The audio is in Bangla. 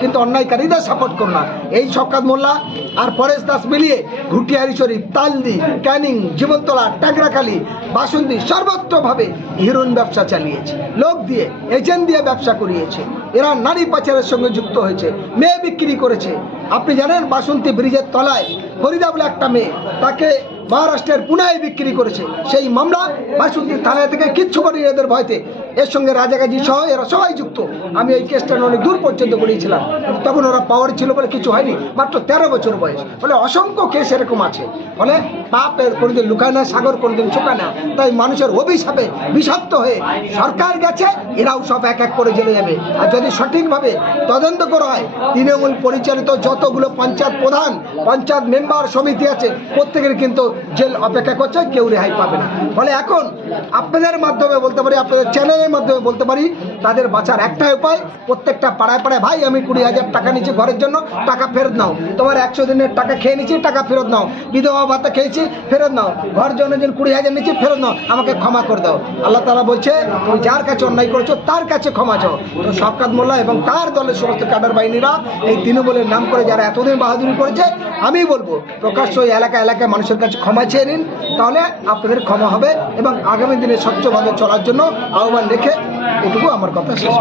কিন্তু অন্যায়কারীদের সাপোর্ট করো না। এই শওকত মোল্লা আর পরেশ দাস মিলিয়ে ঘুটিয়ারি শরীফ, তালদি, ক্যানিং, জীবনতলা, টাগরাখালী, বাসন্তী সর্বত্রভাবে হিরোইন ব্যবসা চালিয়েছে, লোক দিয়ে এজেন্ট দিয়ে ব্যবসা করিয়েছে। এরা নারী পাচারের সঙ্গে যুক্ত হয়েছে, মেয়ে বিক্রি করেছে। আপনি জানেন বাসন্তী ব্রিজের তলায় ফরিদা বলে একটা মেয়ে, তাকে মহারাষ্ট্রের পুনায় বিক্রি করেছে। সেই মামলা বাসন্তী থানা থেকে কিচ্ছু করেনি এদের ভয়তে। এর সঙ্গে রাজাগাজি সহ এরা সবাই যুক্ত। আমি এই কেসটা অনেক দূর পর্যন্ত করেছিলাম, তখন ওরা পাওয়ার ছিল বলে কিছু হয়নি, মাত্র 13 বছর বয়স। ফলে অসংখ্য কেস এরকম আছে। ফলে পাপের কোনোদিন লুকায় না, সাগর কোনোদিন চোকায় না। তাই মানুষের অভিশাপে বিষাক্ত হয়ে সরকার গেছে, এরাও সব এক এক করে জেলে যাবে। আর যদি সঠিকভাবে তদন্ত করা হয়, তৃণমূল পরিচালিত যতগুলো পঞ্চায়েত প্রধান, পঞ্চায়েত মেম্বার সমিতি আছে, প্রত্যেকের কিন্তু জেল অপেক্ষা করছে, কেউ রেহাই পাবে না। ফলে এখন আপনাদের মাধ্যমে বলতে পারি, আপনাদের চ্যানেলের মাধ্যমে বলতে পারি, তাদের বাঁচার একটাই উপায়, প্রত্যেকটা পাড়ায় পাড়ায়, ভাই আমি 20,000 টাকা নিচ্ছি ঘরের জন্য, টাকা ফেরত নাও। তোমার 100 দিনের টাকা খেয়ে নিচ্ছি, টাকা ফেরত নাও। বিধবা ভাতা খেয়েছি, ফেরত নাও। ঘর জন্য 20,000 নিচ্ছি, ফেরত নাও, আমাকে ক্ষমা করে দাও। আল্লাহ তাআলা বলছে, তুমি যার কাছে অন্যায় করেছো তার কাছে ক্ষমা চাও। তো শওকত মোল্লা এবং তার দলের সমস্ত ক্যাডার বাহিনীরা এই তৃণমূলের নাম করে যারা এতদিন বাহাদুরি করেছে, আমি বলবো প্রকাশ্য এলাকা এলাকায় মানুষের কাছে ক্ষমা চেয়ে নিন, তাহলে আপনাদের ক্ষমা হবে। এবং আগামী দিনে স্বচ্ছভাবে চলার জন্য আহ্বান রেখে এটুকু আমার কথা শেষ।